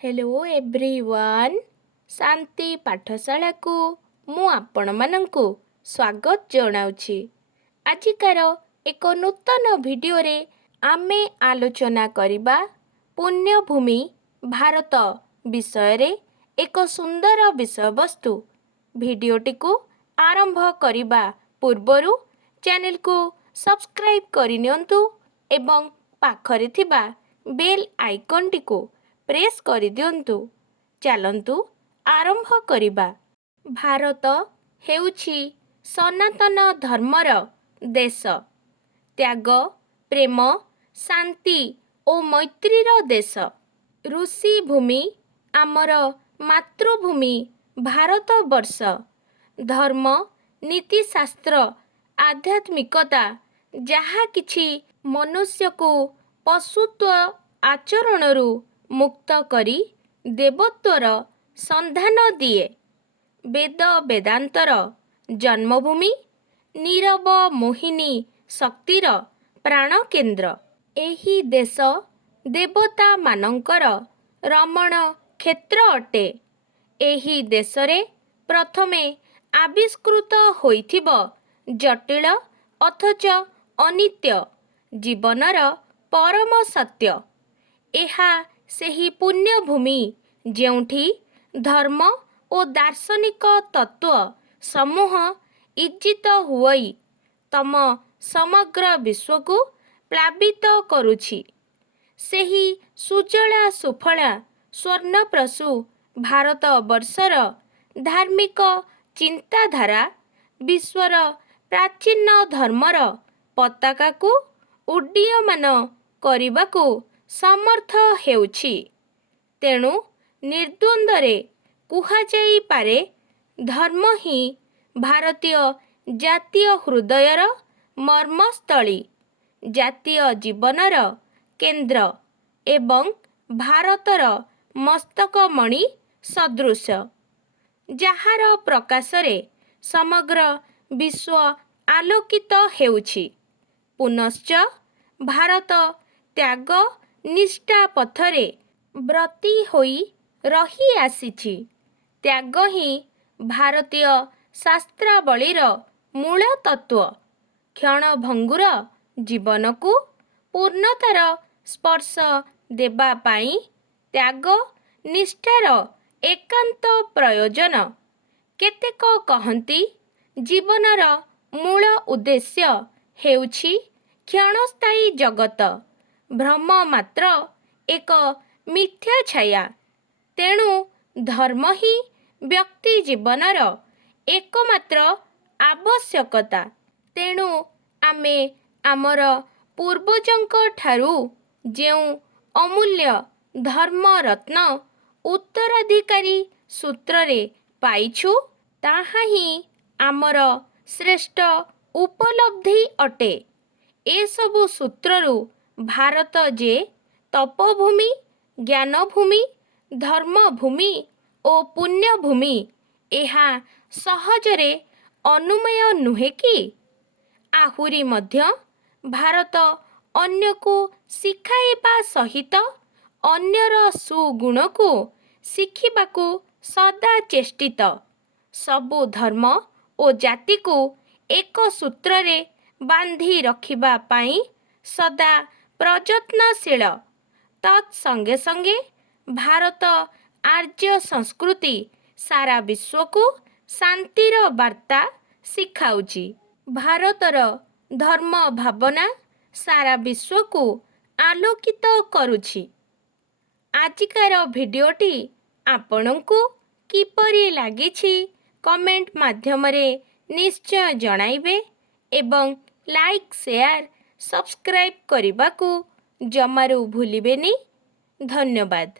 Hello everyone शांति पाठशाला को मु आपण मानंकु स्वागत जनाउछि। आजिकार एक नूतन वीडियो रे आमे आलोचना करिबा पुण्यभूमि भारत विषय रे एक सुंदर विषय वस्तु। वीडियोटी को आरंभ करिबा पूर्वरु चैनल को सब्सक्राइब करिनियंतु एवं पाखरे थिबा बेल आइकन टी को प्रेस करि दियंतु। चलंतु आरंभ करिबा। भारत हेउछि सनातन धर्मर देश। त्याग प्रेम शांति ओ मैत्रीर देश। ऋषि भूमि आमर मातृभूमि भारत वर्ष। धर्म नीतिशास्त्र आध्यात्मिकता जहा किछि मनुष्य को पशुत्व आचरणरू मुक्त करी देवत्वर संधान दिए। वेद वेदांतर जन्मभूमि नीरव मोहिनी शक्तिर प्राण केन्द्र। एही देश देवता मानंकर रमण क्षेत्र अटे। एही देशरे प्रथमे आविष्कृत होइथिब जटिल अथच अनित्य जीवनर परम सत्य। एहा सेही पुण्यभूमि जेउठी धर्म ओ दार्शनिक तत्व समूह इज्जित हुई तम समग्र विश्व को प्लावित करुछि। सेही सुजला सुफला स्वर्णप्रसू भारत वर्षर धार्मिक चिंताधारा विश्वर प्राचीन धर्मर पताका को उड्डीयमान करने समर्थ हेउछि। तेणु निर्द्वंद्वरे कुहाजाई पारे धर्म ही भारतीय जातीय हृदयर मर्मस्थली, जातीय जीवनर केन्द्र एवं भारतर मस्तकमणि सदृश, जହାର प्रकाशरे समग्र विश्व आलोकित हेउछि। पुनश्च भारत त्याग निष्ठा पथरे ब्रती होई रही आसीछि। त्याग ही भारतीय शास्त्रावलीर मूल तत्व। क्षणभंगुर जीवन को पूर्णतार स्पर्श देबा पाई त्याग निष्ठार एकांत प्रयोजन। केतेक कहंती जीवनर मूल उद्देश्य हेउछि क्षणस्थायी जगत, भ्रम मात्र एक मिथ्या छाया। तेणु धर्म ही व्यक्ति जीवनर एकमात्र आवश्यकता। तेणु आमे आमर पूर्वजंक ठारू जेउ अमूल्य धर्म रत्न उत्तराधिकारी सूत्ररे पाइछु ताहा ही आमर श्रेष्ठ उपलब्धि अटे। ए सबु सूत्ररू भारत जे तपभूमि, ज्ञानभूमि, धर्मभूमि ओ पुण्यभूमि एहा सहजरे अनुमेय नुहे कि? आहुरी मध्य भारत अन्य को शिखाइबा सहित अन्यर सुगुण को शिखिबाकू सदा चेष्टित। सबु धर्म ओ जाति को एक सूत्ररे बांधी रखिबा पाई सदा प्रयत्नशील। तत्संगे संगे भारत आर्य संस्कृति सारा विश्व को शांतिर वार्ता शिखाउछि। भारतर धर्म भावना सारा विश्व को आलोकित करुछि। आजिकार भिडियोटी आपणंकु किपरि लागिछि कमेंट माध्यमरे निश्चय जणाइबे एवं लाइक शेयर सब्सक्राइब करने को जमारू भूलिबेनी। धन्यवाद।